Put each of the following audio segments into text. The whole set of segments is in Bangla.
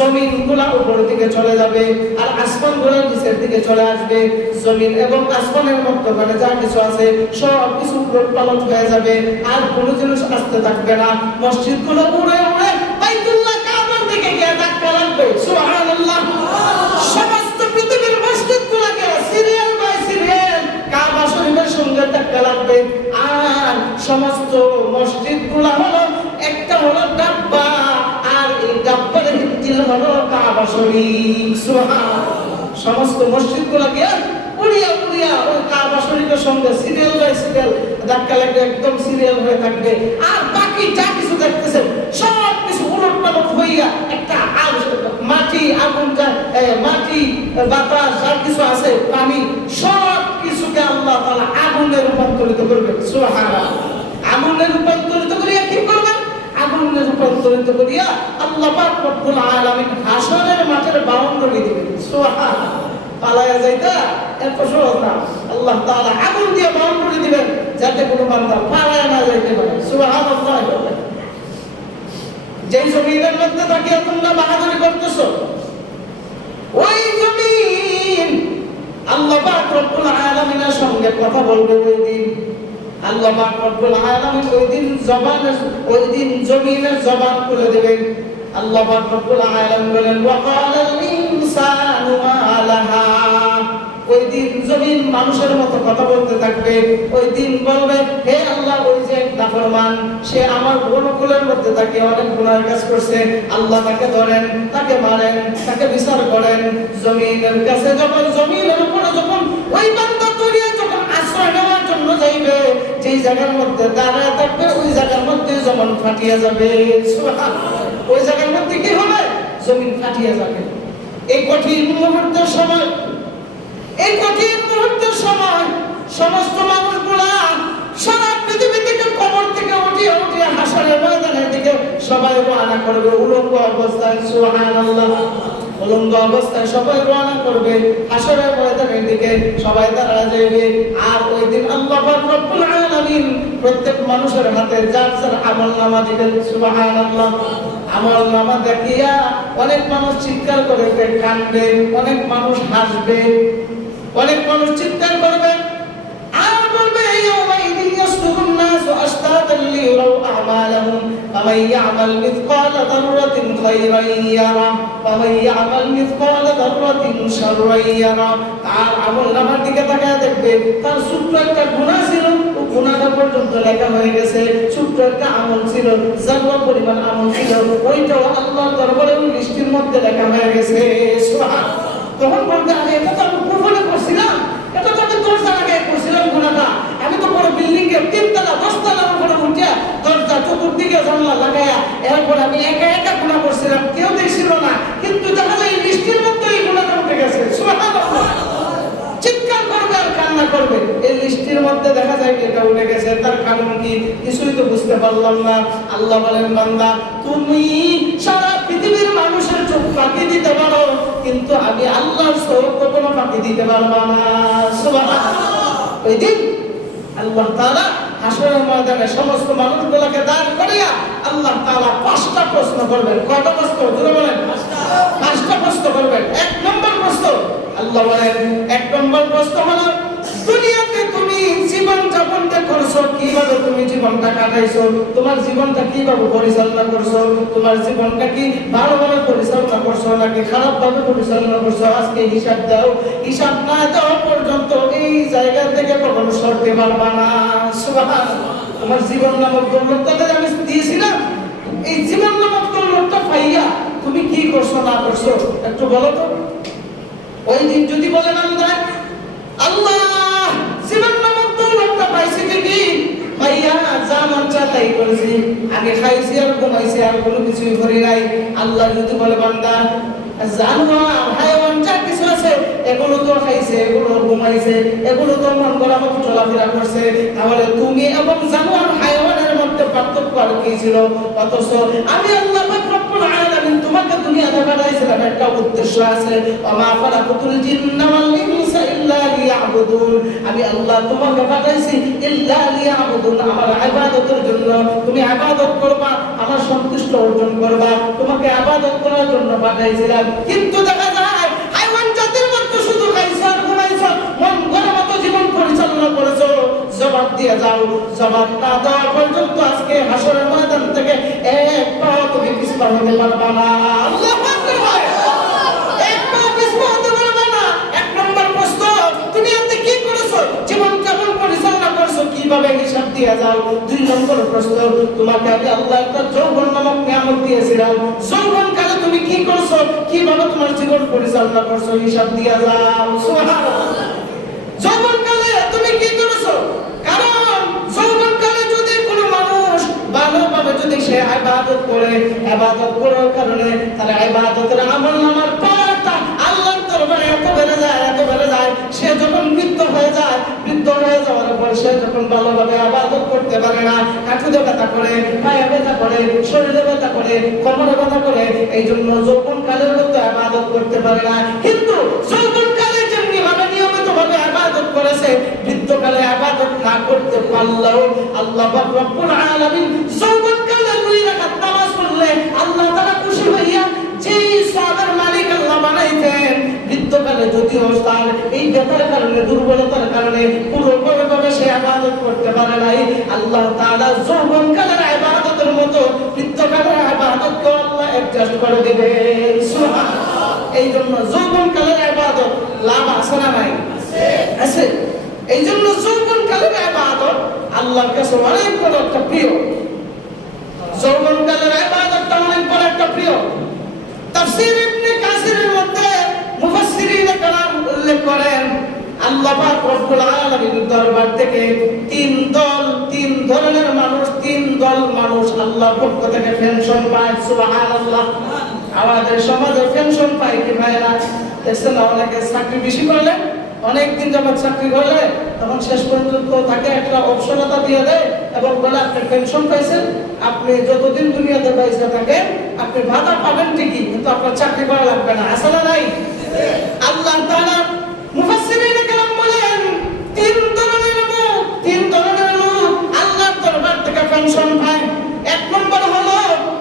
জমিনগুলো উপরের দিকে চলে যাবে আর আসমানগুলো নিচের দিকে চলে আসবে। জমিন এবং আসমানের মধ্যখানে যা কিছু আছে সব কিছু উলটপালট হয়ে যাবে, আর কোনো জিনিস আসতে থাকবে না। মসজিদগুলো উড়ে উড়ে বাইতুল্লাহ কাবার দিকে গিয়ে ধাক্কা লাগবে। সুবহানাল্লাহ। সমস্ত পৃথিবীর মসজিদগুলোকে সিরিয়াল বাই সিরিয়াল কাবা শরীফের সঙ্গে ধাক্কা লাগবে। আর সমস্ত মসজিদগুলো হলো একটা হলো ডাব্বা, আর এই ডাব্বার ইঞ্জিন হলো কাবা শরীফ। সুবহানাল্লাহ। সমস্ত মসজিদগুলোকে উড়িয়া উড়িয়া ওই কাবা শরীফের সঙ্গে সিরিয়াল বাই সিরিয়াল ধাক্কা লাগবে, একদম সিরিয়াল হয়ে থাকবে। আর বাকি যা কিছু দেখতেছেন সব কিছু উলটপালট হইয়া একটা মাটি, আগুন, মাটি, বাতাস, যা কিছু আছে, পানি, সব কিছুকে আল্লাহ তাআলা আগুনে রূপান্তরিত করবেন। সুবহানাল্লাহ। আগুনে রূপান্তরিত করিয়া কি করবেন? আগুনে রূপান্তরিত করিয়া আল্লাহ পাক রব্বুল আলামিন হাসরের মাঠের বাউন্ডারি দিবেন। সুবহানাল্লাহ। পালায়া যাইতা এত সহজ না। আল্লাহ তাআলা আগুন দিয়ে বাউন্ডারি দিবেন যাতে কোনো বান্দা পালায়া না যাইতে পারে। সুবহানাল্লাহ। যেই জমিনের মধ্যে তাকিয়ে তোমরা বাহাদুরি করতেছো, ওই জমিন আল্লাহ পাক রব্বুল আলামিনের সঙ্গে কথা বলবে ওই দিন। আল্লাহ পাক রব্বুল আলামিন ওই দিন জমিনের জবান খুলে দেবেন। আল্লাহ পাক রব্বুল আলামিন বলেন ওয়াকালাল ইনসানু মা লাহা। ওই দিন জমিন মানুষের মতো কথা বলতে থাকবে। ওই দিন বলবে, হে আল্লাহ, ওই যে নাফরমান, সে আমার অনুকূলের মধ্যে তাকে অনেক গুনাহ কাজ করছে, আল্লাহ তাকে ধরেন, তাকে মারেন, তাকে বিচার করেন। জমিনের কাছে যখন, জমিনের উপরে যখন ওই বান্দা তৈরি যখন আশ্রয় নেওয়ার জন্য যাইবে, যেই জায়গার মধ্যে দাঁড়ায় থাকবে ওই জায়গার মধ্যে জমিন ফাটিয়ে যাবে। সুবহানাল্লাহ। ওই জায়গার মধ্যে কি হবে? জমিন ফাটিয়ে যাবে। এই কঠিন মুহূর্তের সময়, এই কঠিন মুহূর্তের সময় সমস্ত মানুষগুলা সারা পৃথিবী থেকে কবর থেকে উঠিয়ে উঠিয়ে হাসরের ময়দানের দিকে সবাই রওনা করবে উলঙ্গ অবস্থায়। সুবহানাল্লাহ। উলঙ্গ অবস্থায় সবাই রওনা করবে হাসরের ময়দানের দিকে, সবাই দাঁড়া যাবে। আর ওই দিন আল্লাহ পাক রব্বুল আলামিন প্রত্যেক মানুষের হাতে যার যার আমলনামা দিবেন। সুবহানাল্লাহ। আমলনামা দেখিয়া অনেক মানুষ চিৎকার করে কাঁদবে, অনেক মানুষ হাসবে, অনেক মানুষ চিৎকার করবে আর বলবে ইয়াউমাইদিন ইয়াসদুরুন নাসু আশতাতান লিয়ারাউ আমালাহুম ফামান ইয়ামাল মিসকালা যাররাতিন খায়রান ইয়ারা ওয়ামান ইয়ামাল মিসকালা যাররাতিন শাররান ইয়ারা। তার আমলনামার দিকে তাকায় দেখবে তার ছোট্ট একটা গুনাহ ছিল, ও গুনাহটা পর্যন্ত লেখা হয়ে গেছে। ছোট্ট একটা আমল ছিল, যারা পরিমাণ আমল ছিল, ওইটাও আল্লাহর দরবারে ওই লিস্টের মধ্যে লেখা হয়ে গেছে। সুবহানাল্লাহ। তখন বলতে, আমি এটা তো আমি গোপনে করছিলাম, এটা তো আমি দরজা লাগাই করছিলাম গুনাহটা, আমি তো বড় বিল্ডিং এর 3 তলা 10 তলার উপরে উঠে দরজা চতুর্দিকে জানলা লাগায়া এরপর আমি একা একা গুনাহ করছিলাম, কেউ দেখছিল না, কিন্তু দেখা যায় এই লিস্টের মধ্যে এই গুনাহটা উঠে গেছে। সুবহানাল্লাহ। চিৎকার করবে আর কান্না করবে, এই লিস্টের মধ্যে দেখা যায় এটা উঠে গেছে, তার কারণ কি কিছুই তো বুঝতে পারলাম না। আল্লাহ বলেন, বান্দা তুমি সারা পৃথিবীর মানুষের চোখ ফাঁকি দিতে পারো, কিন্তু আমি আল্লাহর চোখ কখনো ফাঁকি দিতে পারবো না। সুবহানাল্লাহ। ওই দিন আল্লাহ তাআলা হাসরের ময়দানে সমস্ত মানুষগুলোকে দাঁড় করিয়া আল্লাহ তাআলা 5টা প্রশ্ন করবেন। কয়টা প্রশ্ন? জোরে বলেন। 5টা প্রশ্ন করবেন। 1 নম্বর প্রশ্ন আল্লাহ বলেন, 1 নম্বর প্রশ্ন হলো, দুনিয়াতে তুমি জীবন যাপন করছো, কিভাবে তুমি জীবনটা কাটাইছো, তোমার জীবনটা কিভাবে পরিচালনা করছো, তোমার জীবনটা কি ভালোভাবে পরিচালনা করছো নাকি খারাপভাবে পরিচালনা করছো, আজকে হিসাব দাও। হিসাব না দেওয়া পর্যন্ত এই জায়গা থেকে কখনো সরতে পারবা না। সুবহানাল্লাহ। তোমার জীবন নামক দৌলতটা আমি দিয়েছিলাম, এই জীবন নামক দৌলতটা পাইয়া তুমি কি করছো না করছো একটু বলো তো। ওই দিন যদি বলেন আমরা আল্লাহ জীবন নামক দৌলতটা পাইছি কি ভাইয়া, যা মন চায় তাই করেছি, আগে খাইছি আর ঘুমাইছি আর কোনো কিছুই করি নাই। আল্লাহ যদি বলে বান্দা জানোয়ার হায়াওয়ান যা কিছু আছে এগুলো তো খাইছে, এগুলো ঘুমাইছে, এগুলো তো মন করা মতো চলাফেরা করছে, তাহলে তুমি এবং জানোয়ার হায়াওয়ানের মধ্যে পার্থক্য আর কি ছিল? অথচ আমি আল্লাহ পাক রব্বুল আলামিন তোমাকে দুনিয়াতে পাঠাইছিলাম একটা উদ্দেশ্য আছে, ওমা খালাকুতুল জিন্না ওয়াল ইনসা ইল্লা লিয়াবুদুন, আমি আল্লাহ তোমাকে পাঠাইছি ইল্লা লিয়াবুদুন, আমার ইবাদতের জন্য। তুমি ইবাদত করবা, আমার সন্তুষ্ট অর্জন করবা, তোমাকে ইবাদত করার জন্য পাঠাইছিলাম। কিন্তু দেখা যায় হাইওয়ান জাতির মধ্যে শুধু খাইছো আর ঘুমাইছো, মন গড়া মতো জীবন পরিচালনা করেছো। জবাব দিয়ে যাও, জবাব না দেওয়া পর্যন্ত আজকে হাসরের ময়দান থেকে এক পা তুমি পিছপা হতে পারবা না। আল্লাহু আকবার ভাই, এক পা পিছপা হতে পারবা না। এক নম্বর প্রশ্ন, দুনিয়াতে কি করেছো, জীবন কেমন পরিচালনা করছো, কিভাবে হিসাব দিয়ে যাও। দুই নম্বর প্রশ্ন, তোমাকে আমি আল্লাহ একটা যৌবন নামক নিয়ামত দিয়েছিলাম, যৌবন কালে তুমি কি করছো, কিভাবে তোমার জীবন পরিচালনা করছো, হিসাব দিয়ে যাও। সুবহানাল্লাহ। যৌবন কালে তুমি কি করেছো? কারণ যৌবন কালে যদি কোনো মানুষ ভালোভাবে যদি সে ইবাদত করে, ইবাদত করার কারণে তার ইবাদতের আমলনামার পাওয়ারটা আল্লাহর দরবারে এত বেড়ে যায়, এত বেড়ে যায়, সে যখন বৃদ্ধ হয়ে যায়, বৃদ্ধ হয়ে যাওয়ার পর সে যখন ভালোভাবে ইবাদত করতে পারে না, হাঁটুতে ব্যথা করে, পায়ে ব্যথা করে, শরীরে ব্যথা করে, কোমরে ব্যথা করে, এই জন্য যৌবন কালের মধ্যে ইবাদত করতে পারে না। কিন্তু যৌবন কালে যেমনি ভাবে নিয়মিতভাবে ইবাদত করেছে, বৃদ্ধকালে ইবাদত না করতে পারলেও আল্লাহ পাক রব্বুল আলামিন যৌবন কালে 2 রাকাত নামাজ পড়লে আল্লাহ তাআলা খুশি হইয়া যেই সওয়াবের মালিক আল্লাহ বানাইতেন, বৃদ্ধকালে যদিও তার এই ব্যথার কারণে, দুর্বলতার কারণে পুরোপুরিভাবে সে ইবাদত করতে পারে নাই, আল্লাহ তাআলা যৌবন কালের ইবাদতের মতো বৃদ্ধকালের ইবাদতকে আল্লাহ অ্যাডজাস্ট করে দিবেন। সুবহানাল্লাহ। এই জন্য যৌবন কালের ইবাদত লাভ আছে না নাই? আছে। এই জন্য যৌবন কালের ইবাদত আল্লাহর কাছে অনেক বড় একটা প্রিয়। যৌবন কালের ইবাদতটা অনেক বড় একটা প্রিয়। তাফসীর ইবনে কাসিরের মধ্যে মুফাসসিরিনে কেরাম উল্লেখ করেন, আল্লাহ পাক রব্বুল আলামিনের দরবার থেকে 3 ধরনের মানুষ, 3 দল মানুষ আল্লাহর পক্ষ থেকে পেনশন পায়। সুবহানাল্লাহ। আমাদের সমাজে পেনশন পায় কি পায় না? দেখছেন না, অনেকে চাকরি বেশি করলে, অনেক দিন যাবত চাকরি করলে, তখন শেষ পর্যন্ত তাকে একটা অবসরতা দিয়ে দেয় এবং বলে আপনি পেনশন পাইছেন, আপনি যতদিন দুনিয়াতে পাইছে থাকে আপনি ভাতা পাবেন ঠিকই, কিন্তু আপনার চাকরি করা লাগবে না। আছে না নাই? আল্লাহ তাআলা মুফাসসিরিনে কেরাম বলেন 3 ধরনের লোক আল্লাহর দরবার থেকে পেনশন পায়। এক নম্বর হলো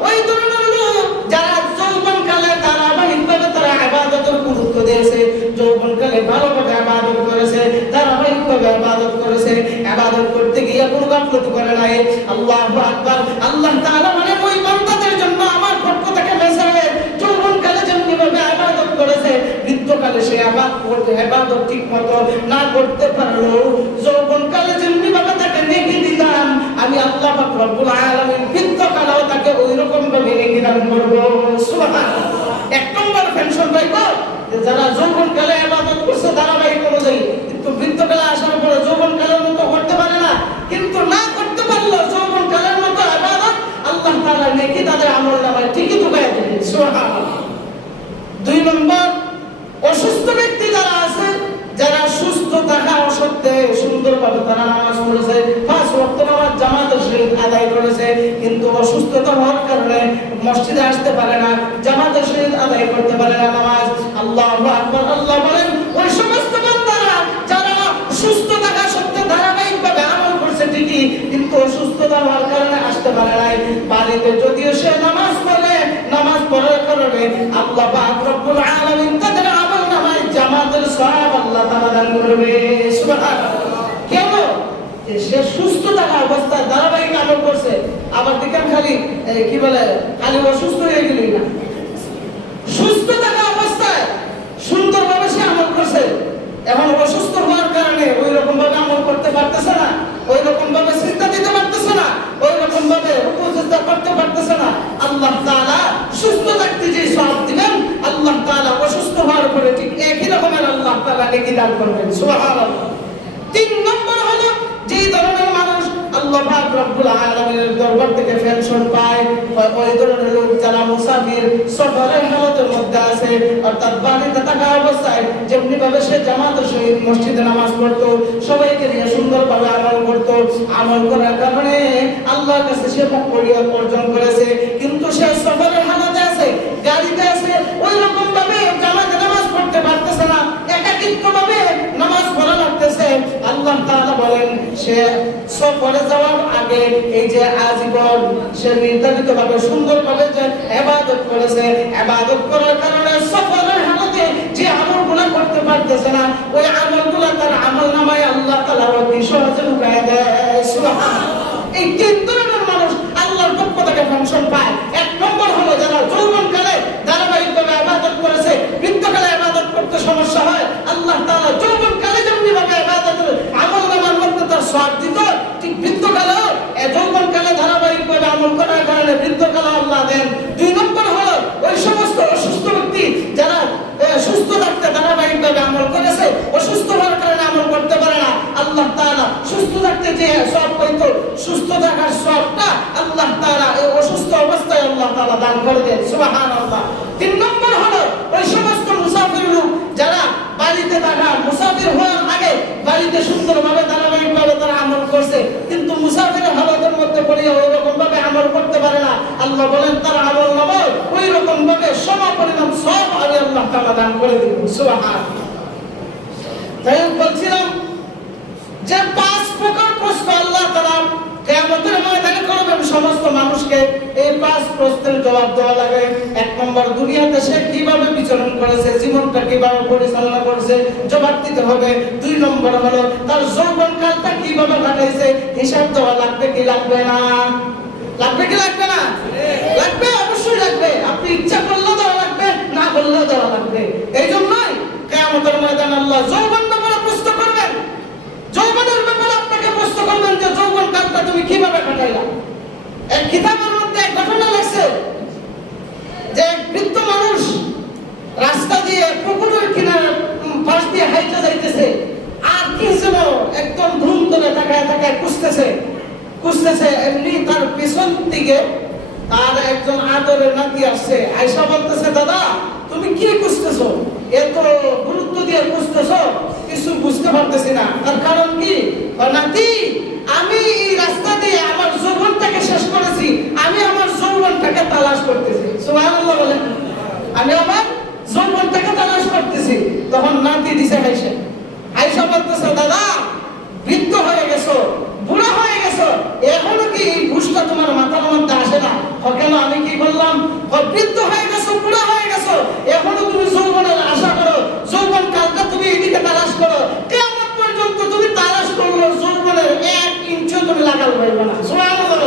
ওই ধরনের লোক যারা যৌবনকালে ধারাবাহিকভাবে তারা ইবাদতের গুরুত্ব দিয়েছে, যৌবনকালে ভালোভাবে ইবাদত করেছে, ধারাবাহিকভাবে ইবাদত করেছে, ইবাদত করতে গিয়ে কোনো গাফলতি করে নাই। আল্লাহু আকবার। আল্লাহ তাআলা মানে ওই বান্দাদের জন্য আমার পক্ষ থেকে মেসেজ, যৌবনকালে যেমনিভাবে ইবাদত করেছে, বৃদ্ধকালে সে ইবাদত ঠিকমতো না করতে পারলো, যৌবনকালে যেমনিভাবে তাকে নেকি দিতাম, আমি আল্লাহ পাক রব্বুল আলামিন বৃদ্ধকালেও তাকে ওইরকম ভাবে নেকি দান করব। সুবহানাল্লাহ। এক নম্বর পেনশন পাইবো যারা যৌবনকালে ইবাদত করছে ধারাবাহিক অনুযায়ী, কিন্তু বৃদ্ধকালে আসার পরে যৌবনকালের মতো করতে পারে না, কিন্তু না করতে পারলো যৌবনকালের মতো ইবাদত, আল্লাহ তাআলা নেকি তাদের আমলনামায় ঠিকই ঢুকায় দিবেন। সুবহানাল্লাহ। 2 নম্বর, অসুস্থ ব্যক্তি যারা আছে, যারা সুস্থ থাকা সত্ত্বে সুন্দরভাবে তারা নামাজ পড়েছে, 5 ওয়াক্ত নামাজ জামাতের সহিত আদায় করেছে, কিন্তু অসুস্থতা হওয়ার কারণে মসজিদে আসতে পারে না, জামাতের সহিত আদায় করতে পারে না নামাজ। আল্লাহু আকবার। আল্লাহ বলেন ওই সমস্ত বান্দারা যারা সুস্থ থাকা সত্ত্বে ধারাবাহিকভাবে আমল করছে ঠিকই, কিন্তু অসুস্থতা হওয়ার কারণে আসতে পারে নাই, বাড়িতে যদিও সে নামাজ পড়ে, নামাজ পড়ার কারণে আল্লাহ পাক রব্বুল আলামিন তাদের আমলনামায় জামাতের সওয়াব আল্লাহ তাআলা দান করবে। সুবহানাল্লাহ। কেন? যে সে সুস্থ থাকা অবস্থায় ধারাবাহিক আমল করছে, আবার দেখেন খালি কি বলে খালি অসুস্থ হয়ে গেলি না, সুস্থ থাকা অবস্থায় সুন্দরভাবে সে আমল করছে, এখন অসুস্থ হওয়ার কারণে ওই রকম ভাবে আমল করতে পারতেছে না, ওই রকম ভাবে সিজদা দিতে পারতেছে না, ওই রকম ভাবে রুকু সিজদা করতে পারতেছে না, আল্লাহ তাআলা সুস্থ থাকতে যে সওয়াব দিবেন, আল্লাহ তাআলা অসুস্থ হওয়ার পরে ঠিক একই রকমের আল্লাহ তাআলা নেকি দান করবেন। সুবহানাল্লাহ। 3 নম্বর হলো যে ধরনের মানুষ আল্লাহ পাক রব্বুল আলামিনের দরবার থেকে পেনশন পায়, ওই ধরনের লোক যারা মুসাফির সফরের হালতের মধ্যে আছে, অর্থাৎ বাড়িতে থাকা অবস্থায় যেমনি ভাবে সে জামাতের সহিত মসজিদে নামাজ পড়তো, সবাইকে নিয়ে সুন্দরভাবে আমল করতো, আমল করার কারণে আল্লাহর কাছে সে মকবুলিয়ত অর্জন করেছে, কিন্তু সে সফরের হালতে আছে, গাড়ি সে সফরে যাওয়ার আগে এই যে আজীবন সে নির্ধারিতভাবে সুন্দরভাবে যে ইবাদত করেছে, ইবাদত করার কারণে সফরের হালতে যে আমলগুলো করতে পারতেছে না, ওই আমলগুলো তার আমলনামায় আল্লাহ তাআলা অতি সহজে লুকায় দেয়। সুবহানাল্লাহ। এই তিন ধরনের মানুষ আল্লাহর পক্ষ থেকে ফাংশন পায়। এক নম্বর হলো যারা যৌবনকালে ধারাবাহিকভাবে ইবাদত করেছে, বৃদ্ধকালে ইবাদত করতে সমস্যা হয়, আল্লাহ তাআলা যৌবনকালে যেমনিভাবে ইবাদতের আমলনামার মধ্যে তার সওয়াব দিত, ঠিক বৃদ্ধকালেও যৌবনকালে ধারাবাহিকভাবে আমল করার কারণে বৃদ্ধকালে আল্লাহ দেন। দুই নম্বর হলো ওই সমস্ত অসুস্থ ব্যক্তি যারা সুস্থ থাকতে ধারাবাহিকভাবে আমল করেছে, অসুস্থ হওয়ার কারণে আমল করতে পারে না, আল্লাহ তাআলা সুস্থ থাকতে যে সওয়াব পাইতো, সুস্থ থাকার সওয়াবটা আল্লাহ তাআলা এই অসুস্থ অবস্থায় আল্লাহ তাআলা দান করে দেন। সুবহানাল্লাহ। তিন নম্বর হলো ওই সমস্ত মুসাফির লোক যারা বাড়িতে থাকা, মুসাফির হওয়ার আগে বাড়িতে সুন্দরভাবে ধারাবাহিকভাবে তারা আমল করছে, কিন্তু মুসাফিরের হালতের মধ্যে পড়ে ওই রকম ভাবে আমল করতে পারে না, আল্লাহ বলেন তার আমল নামায় ওই রকম ভাবে সমপরিমাণ সওয়াব আমি আল্লাহ তাআলা দান করে দেব। সুবহানাল্লাহ। তাই বলছিলাম যে পাঁচ প্রকার প্রশ্ন আল্লাহ তাআলা কিয়ামতের ময়দানে করবেন সমস্ত মানুষকে। এই পাঁচ প্রশ্নের জবাব দেওয়া লাগে। এক নম্বর, দুনিয়াতে সে কিভাবে বিচরণ করেছে, জীবনটা কিভাবে পরিচালনা করেছে, জবাব দিতে হবে। দুই নম্বর হলো তার যৌবনকালটা কিভাবে কাটাইছে, হিসাব দেওয়া লাগবে কি লাগবে না? লাগবে কি লাগবে না? লাগবে, অবশ্যই লাগবে। আপনি ইচ্ছা করলেও দেওয়া লাগবে, না করলেও দেওয়া লাগবে। এই জন্যই কিয়ামতের ময়দানে আল্লাহ যৌবন ব্যাপারে প্রশ্ন করবেন, যৌবনের ব্যাপারে আপনাকে প্রশ্ন করবেন যে যৌবনকালটা তুমি কিভাবে কাটাইলা। এক কিতাবের মধ্যে এক ঘটনা লেখছে যে এক বৃদ্ধ মানুষ রাস্তা দিয়ে পুকুরের কিনারে পাশ দিয়ে হাইটা যাইতেছে, আর কি যেন একদম ধুম ধরে তাকায় তাকায় খুঁজতেছে। এমনি তার পিছন দিকে তার একজন আদরের নাতি আসছে, আয়েশা বলতেছে, দাদা তুমি কি খুঁজতেছো, এত গুরুত্ব দিয়ে খুঁজতেছো, কিছু বুঝতে পারতেছি না। তার কারণ কি? নাতি, আমি এই রাস্তা দিয়ে আমার যৌবনটাকে শেষ করেছি, আমি আমার যৌবনটাকে তালাশ করতেছি। সুবহানাল্লাহ বলেন। আমি আমার যৌবনটাকে তালাশ করতেছি। তখন নাতি দিছে আয়েশা বলতেছে, দাদা বৃদ্ধ হয়ে গেছো, বুড়া হয়ে গেছো, এখনো কি এই বুঝটা তোমার মাথার মধ্যে আসে না? কেন আমি কি বললাম? বৃদ্ধ হয়ে গেছো, বুড়া হয়ে গেছো, এখনো তুমি যৌবনের আশা করো, যৌবন কালটা তুমি এদিকে তালাশ করো, কিয়ামত পর্যন্ত তুমি তালাশ করো, যৌবনের 1 ইঞ্চিও তুমি লাগাল পাইবে না। সুবহানাল্লাহ।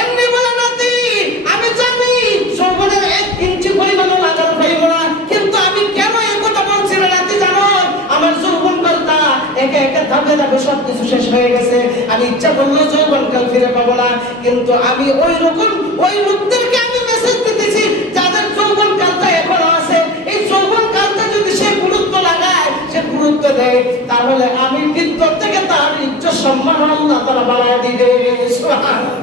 এমনি বলে নাতি, আমি জানি যৌবনের 1 ইঞ্চি পরিমাণও লাগাল পাইব না, কিন্তু আমি কেন এই কথা বলছি না নাতি জানো? আমার যৌবন কালটা একে একে ধাপে ধাপে সবকিছু শেষ হয়ে গেছে, আমি ইচ্ছা করলে যৌবনকাল ফিরে পাবো না। কিন্তু আমি ওই লোকদেরকে আমি মেসেজ দিতেছি যাদের যৌবনকালটা এখনো আছে। এই যৌবনকালটা যদি সে গুরুত্ব লাগায়, সে গুরুত্ব দেয়, তাহলে আমি বৃদ্ধ থেকে তার ইজ্জত সম্মান আল্লাহ তাআলা বাড়ায় দিবে। সুবহানাল্লাহ।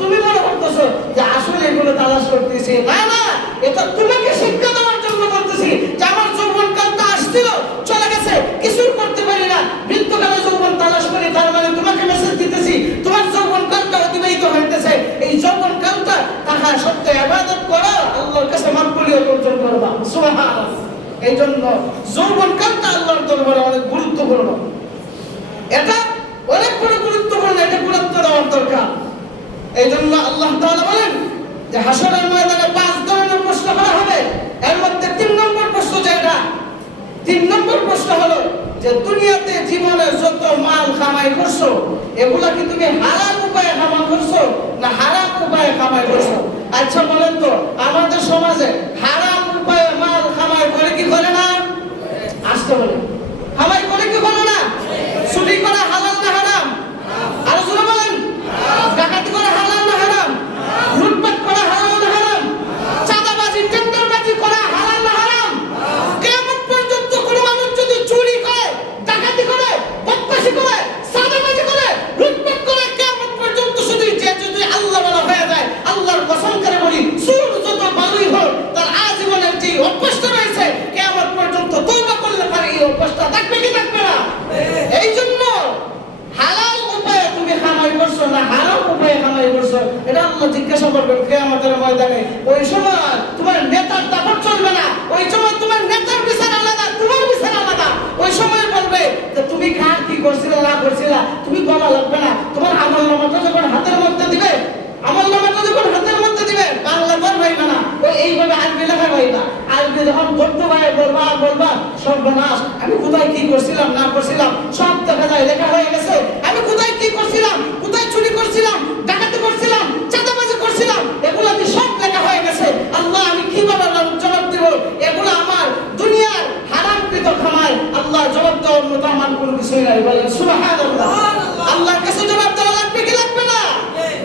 তুমি মনে করতেছো যে আসলে এগুলো তালাশ করতেছি, না না, এটা তোমাকে শিক্ষা দেওয়ার জন্য বলতেছি যে আমার যৌবনকালটা আসছিল, চলে গেছে, কিছু করতে পারি না, বৃদ্ধকালে যৌবন তালাশ করি, তার মানে তোমাকে মেসেজ দিতেছি তোমার যৌবনকালটা অতিবাহিত হইতেছে, এই যৌবনকালটা তাহা সত্যি ইবাদত করো, আল্লাহর কাছে মাকবুলিয়ত অর্জন করবা। সুবহানাল্লাহ। এই জন্য যৌবনকালটা আল্লাহর দরবারে অনেক গুরুত্বপূর্ণ, এটা অনেক বড় গুরুত্বপূর্ণ, এটা গুরুত্ব দেওয়ার দরকার। এই জন্য আল্লাহ তাআলা বলেন যে হাসরের ময়দানে 5 ধরনের প্রশ্ন করা হবে। এর মধ্যে 3 নম্বর প্রশ্ন যেটা, 3 নম্বর প্রশ্ন হলো যে দুনিয়াতে জীবনে যত মাল কামাই করছো, এগুলা কি তুমি হালাল উপায়ে কামাই করছো না হারাম উপায়ে কামাই করছো? আচ্ছা বলেন তো, আমাদের সমাজে হারাম উপায়ে মাল কামাই করে কি করে না? আসতে বলে কামাই করে কি করে না? চুরি করা হালাল না হারাম? আর জোরে বলেন। ডাকাতি করা হালাল না হারাম? লুটপাট করা হালাল না হারাম? চাঁদাবাজি, টেন্ডারবাজি করা হালাল না হারাম? কিয়ামত পর্যন্ত কোন মানুষ যদি চুরি করে, ডাকাতি করে, বদমাশি করে, চাঁদাবাজি করে, লুটপাট করে, কিয়ামত পর্যন্ত শুধু যদি আল্লাহ বলা হয়ে যায়, আল্লাহর কসম করে বলি, চুর যত ভালোই হোক, তার আজীবনের যে অভ্যাসটা রয়েছে, কিয়ামত পর্যন্ত তওবা করলে পারে এই অভ্যাসটা থাকবে কি থাকবে না? এই জন্য হালাল উপায়ে তুমি কামাই করছো না হারাম উপায়ে কামাই করছো, এটা আল্লাহ জিজ্ঞাসা করবেন কিয়ামতের ময়দানে। ওই সময় তোমার নেতার দাপট চলবে না, ওই সময় তোমার নেতার বিচার আলাদা, তোমার বিচার আলাদা। ওই সময় বলবে যে তুমি কার কি করছিলা না করছিলা, তুমি গলা যখন করতে পারে বলবা সর্বনাশ, আমি কোথায় কি করছিলাম না করছিলাম সব দেখা যায়, লেখা হয়ে গেছে। আমি কোথায় কি করছিলাম, কোথায় চুরি করছিলাম, ডাকাতি করছিলাম, চাঁদাবাজি করছিলাম, এগুলো আমি সব লেখা হয়ে গেছে। আল্লাহ আমি কিভাবে জবাব দেব? এগুলো আমার দুনিয়ার হারামকৃত খামায়। আল্লাহ জবাব দেওয়ার মতো আমার কোনো কিছুই নাই। বলেন সুবহানাল্লাহ। আল্লাহর কাছে জবাব দেওয়া লাগবে কি লাগবে না?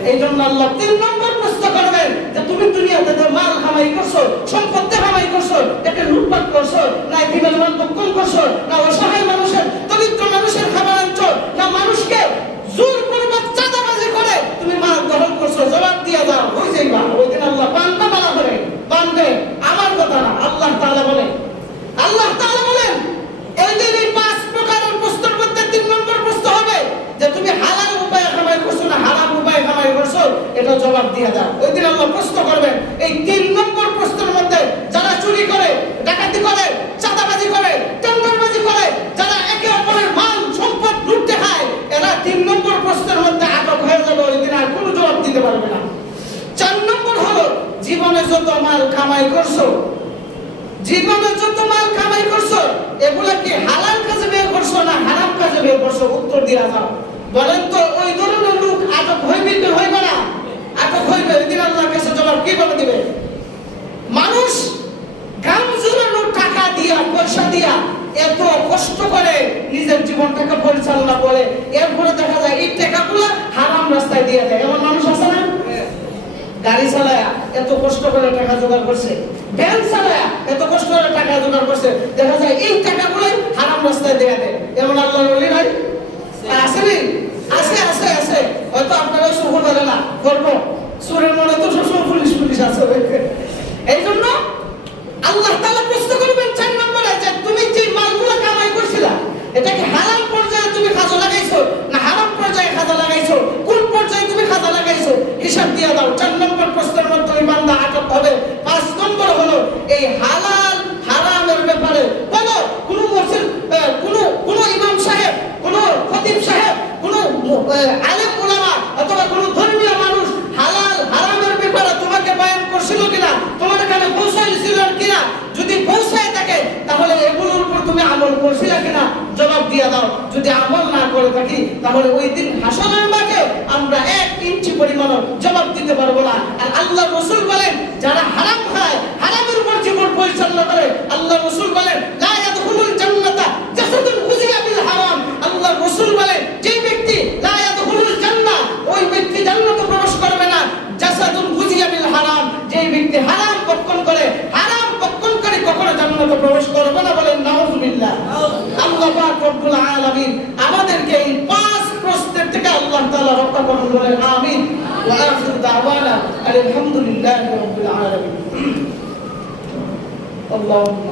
এই জন্য আল্লাহ 3 নম্বর প্রশ্ন করবেন যে তুমি দুনিয়াতে যে মাল কামাই করছো, সম্পত্তি কামাই করছো, একে লুটপাট করছো, না এতিমের মাল দখল করছো, না অসহায় মানুষের, দরিদ্র মানুষের খাবার আনছো, না মানুষকে জোরপূর্বক চাঁদাবাজি করে তুমি মাল দখল করছো, জবাব দিয়ে দাও, হয়ে যাইবা। ওই দিন আল্লাহ বান্দা মালা করে বান্দে, আমার কথা না, আল্লাহ তাআলা বলেন, আল্লাহ তাআলা বলেন এই দিন এই 5 প্রকারের প্রশ্নের মধ্যে 3 নম্বর প্রশ্ন হবে যে তুমি হালাল উপায়ে কামাই করছো না হারাম উপায়ে কামাই করছো, এটা জবাব দিয়ে দাও। ওই দিন আল্লাহ প্রশ্ন করবেন। এই 3 নম্বর প্রশ্নের মধ্যে যারা চুরি করে, ডাকাতি করে, চাঁদাবাজি করে, টেন্ডারবাজি করে, যারা একে অপরের মাল সম্পদ লুটতে খায়, এরা 3 নম্বর প্রশ্নের মধ্যে আটক হয়ে যাবে। ওই দিন আর কোনো জবাব দিতে পারবে না। 4 নম্বর হলো জীবনে যত মাল কামাই করছো, জীবনে যত মাল কামাই করছো, এগুলা কি হালাল কাজে ব্যয় করছো না হারাম কাজে ব্যয় করছো? উত্তর দিয়া যাও। বলেন তো ওই ধরনের লোক আটক হইবে কি হইবে না? আটক হইবে। এদিন আল্লাহর কাছে জবাব কিভাবে দিবে? মানুষ গাম জোরানো টাকা দিয়া, পয়সা দিয়া এত কষ্ট করে নিজের জীবনটাকে পরিচালনা করে, এরপরে দেখা যায় এই টাকাগুলো হারাম রাস্তায় দিয়ে দেয়। এমন মানুষ আছে না? গাড়ি চালায়া এত কষ্ট করে টাকা জোগাড় করছে, ভ্যান চালায়া এত কষ্ট করে টাকা জোগাড় করছে, দেখা যায় এই টাকাগুলো হারাম রাস্তায় দিয়ে দেয়। এমন আল্লাহর ওলি নাই? আছে নি? আছে আছে আছে। হয়তো আপনারা সুখ করে না করবো, সুরের মনে তো সবসময় পুলিশ আছে। এই জন্য আল্লাহ তাআলা প্রশ্ন করবেন 4 নম্বরে যে তুমি যে মালগুলো কামাই করছিলা, এটা কি হালাল পর্যায়ে তুমি কাজে লাগাইছো না হারাম পর্যায়ে কাজে লাগাইছো? কোন পর্যায়ে তুমি কাজে লাগাইছো হিসাব দিয়ে দাও। 4 নম্বর প্রশ্নের মধ্যে ওই বান্দা আটক হবে। 5 নম্বর হলো এই হালাল হারামের ব্যাপারে বলো কোন মসজিদ, কোন ইমাম সাহেব, কোন খতিব সাহেব, কোন আলেম উলামা অথবা কোন ধর্মীয় মানুষ হালাল হারামের ব্যাপারে তোমাকে বয়ান করছিল কিনা, তোমার কাছে পৌঁছাইছিল কিনা? যদি পৌঁছায় থাকে তাহলে এগুলোর উপর তুমি আমল করছিলা কিনা? জবাব দিয়ে দাও। যদি আমল না করে থাকি তাহলে ওই দিন হাসরের মাঠে আমরা 1 ইঞ্চি পরিমাণ জবাব দিতে পারবো না। আর আল্লাহ রাসূল বলেন যারা হারাম খায়, হারামের উপর জীবন পরিচালনা করে, আল্লাহ রাসূল বলেন লা ইয়াদখুলুল জান্নাতা জাসাদুন গুযিয়া বিল হারাম। আল্লাহ রাসূল বলেন যে ব্যক্তি লা ইয়াদখুলুল জান্নাহ, ওই ব্যক্তি জান্নাতে প্রবেশ করবে না। জাসাদুন গুযিয়া বিল হারাম, যে ব্যক্তি হারাম ভক্ষণ করে, হারাম ভক্ষণকারী কখনো জান্নাতে প্রবেশ করবে না। বলেন নাউযুবিল্লাহ। আল্লাহ পাক রব্বুল আলামিন আমাদেরকে এই 5 প্রশ্নের থেকে আল্লাহ তাআলা রক্ষা করুন। বলেন আমিন। ওয়া আখিরু দাওয়ানা আলহামদুলিল্লাহি রাব্বিল আলামিন। আল্লাহুম্মা